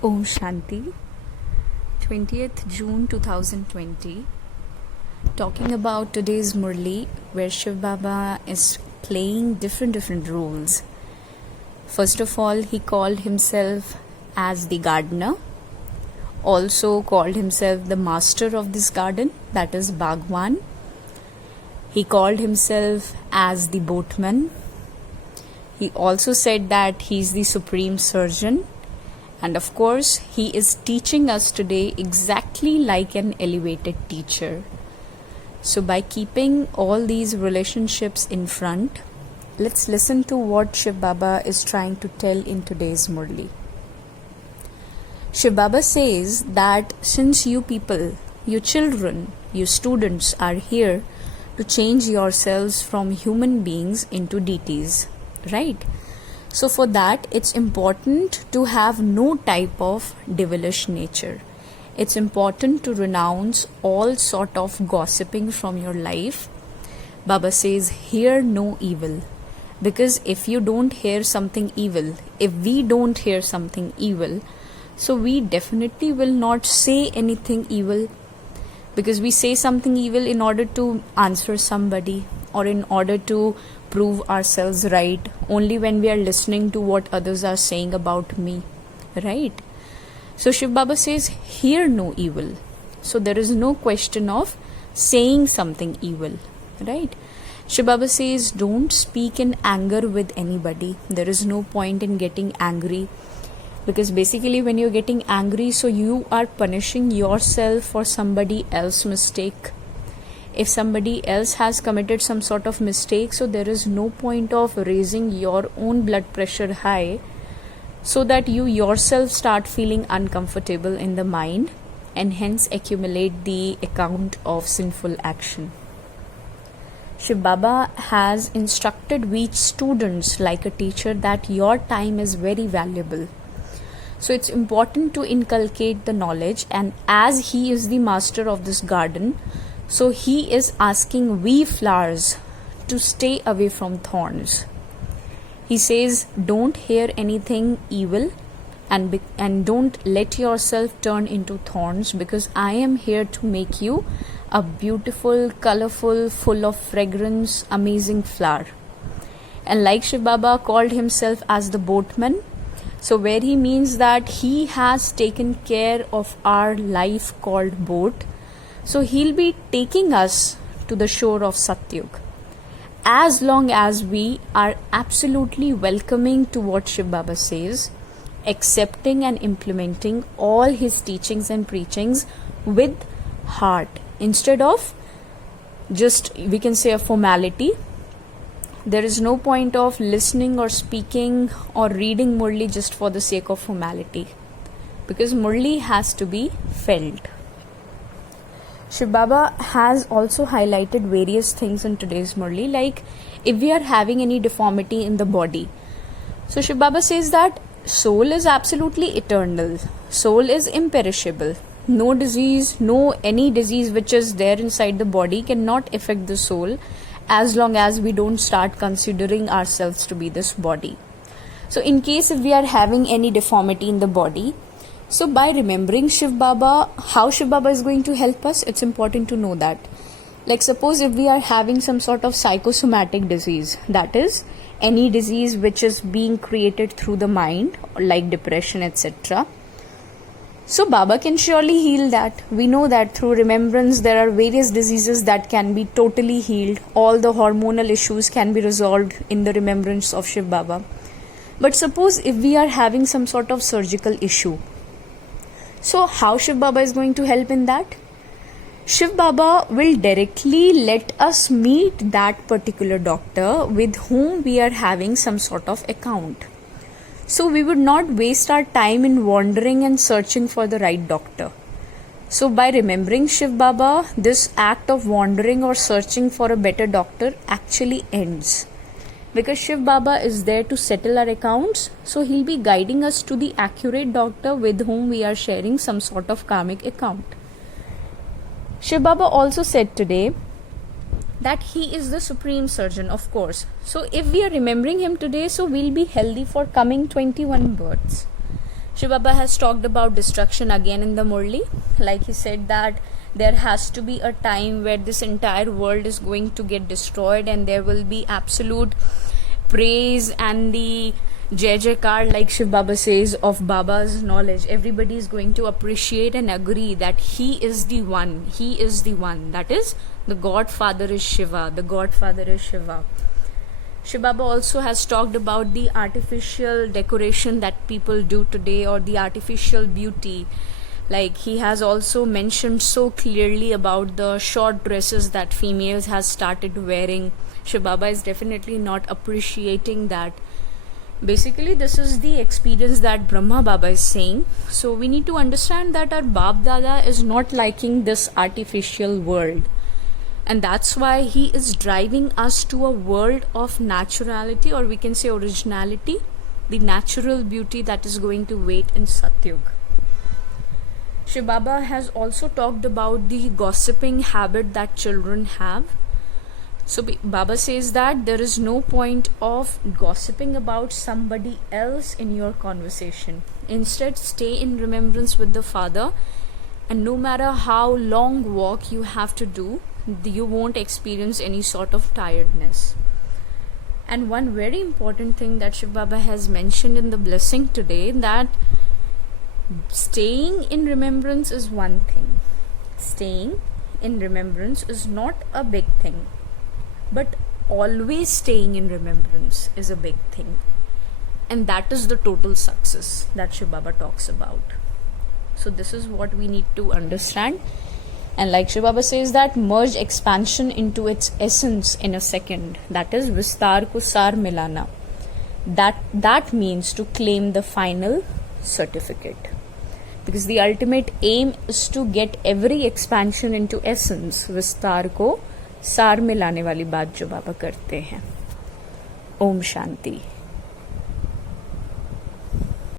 Om Shanti, 20th June 2020. Talking about today's Murli, where Shiv Baba is playing different roles. First of all, he called himself as the gardener, also called himself the master of this garden, that is Bhagwan. He called himself as the boatman. He also said that he is the supreme surgeon. And of course, he is teaching us today exactly like an elevated teacher. So by keeping all these relationships in front, let's listen to what Shiv Baba is trying to tell in today's Murli. Shiv Baba says that since you people, you children, you students are here to change yourselves from human beings into deities, right? So for that, it's important to have no type of devilish nature. It's important to renounce all sort of gossiping from your life. Baba says, hear no evil. Because if you don't hear something evil, if we don't hear something evil, so we definitely will not say anything evil. Because we say something evil in order to answer somebody or in order to prove ourselves right, only when we are listening to what others are saying about me, right? So Shiv Baba says, hear no evil. So there is no question of saying something evil, right? Shiv Baba says, don't speak in anger with anybody. There is no point in getting angry, because basically when you're getting angry, so you are punishing yourself for somebody else's mistake. If somebody else has committed some sort of mistake, so there is no point of raising your own blood pressure high so that you yourself start feeling uncomfortable in the mind and hence accumulate the account of sinful action. Shiv Baba has instructed we students like a teacher that your time is very valuable. So it's important to inculcate the knowledge, and as he is the master of this garden, so he is asking we flowers to stay away from thorns. He says, don't hear anything evil and don't let yourself turn into thorns, because I am here to make you a beautiful, colorful, full of fragrance, amazing flower. And like Shiv Baba called himself as the boatman, so where he means that he has taken care of our life called boat, so he'll be taking us to the shore of Satyug. As long as we are absolutely welcoming to what Shiv Baba says, accepting and implementing all his teachings and preachings with heart, instead of just, we can say, a formality. There is no point of listening or speaking or reading Murli just for the sake of formality, because Murli has to be felt. Shiv Baba has also highlighted various things in today's Murli, like if we are having any deformity in the body. So Shiv Baba says that soul is absolutely eternal. Soul is imperishable. No disease, any disease which is there inside the body cannot affect the soul as long as we don't start considering ourselves to be this body. So in case if we are having any deformity in the body, so by remembering Shiv Baba, how Shiv Baba is going to help us, it's important to know that. Like suppose if we are having some sort of psychosomatic disease, that is any disease which is being created through the mind, like depression, etc. So Baba can surely heal that. We know that through remembrance there are various diseases that can be totally healed. All the hormonal issues can be resolved in the remembrance of Shiv Baba. But suppose if we are having some sort of surgical issue, so how Shiv Baba is going to help in that? Shiv Baba will directly let us meet that particular doctor with whom we are having some sort of account. So we would not waste our time in wandering and searching for the right doctor. So by remembering Shiv Baba, this act of wandering or searching for a better doctor actually ends. Because Shiv Baba is there to settle our accounts, so he'll be guiding us to the accurate doctor with whom we are sharing some sort of karmic account. Shiv Baba also said today that he is the supreme surgeon, of course. So if we are remembering him today, so we'll be healthy for coming 21 births. Shiv Baba has talked about destruction again in the Murli. Like he said that there has to be a time where this entire world is going to get destroyed and there will be absolute praise and the Jai Jaikar, like Shiv Baba says, of Baba's knowledge. Everybody is going to appreciate and agree that he is the one. He is the one. That is, the Godfather is Shiva. The Godfather is Shiva. Shiv Baba also has talked about the artificial decoration that people do today, or the artificial beauty. Like he has also mentioned so clearly about the short dresses that females has started wearing. Shiv Baba is definitely not appreciating that. Basically, this is the experience that Brahma Baba is saying. So we need to understand that our Bap Dada is not liking this artificial world. And that's why he is driving us to a world of naturality, or we can say originality, the natural beauty that is going to wait in Satyug. Shiv Baba has also talked about the gossiping habit that children have. So Baba says that there is no point of gossiping about somebody else in your conversation. Instead, stay in remembrance with the Father, and no matter how long walk you have to do, you won't experience any sort of tiredness. And one very important thing that Shiv Baba has mentioned in the blessing today, that staying in remembrance is one thing. Staying in remembrance is not a big thing. But always staying in remembrance is a big thing. And that is the total success that Shiv Baba talks about. So this is what we need to understand. And like Shiv Baba says that merge expansion into its essence in a second. That is Vistar ko Sar Milana. That means to claim the final certificate. Because the ultimate aim is to get every expansion into essence. Vistar ko सार मिलाने वाली बात जो बाबा करते हैं. ओम शांति.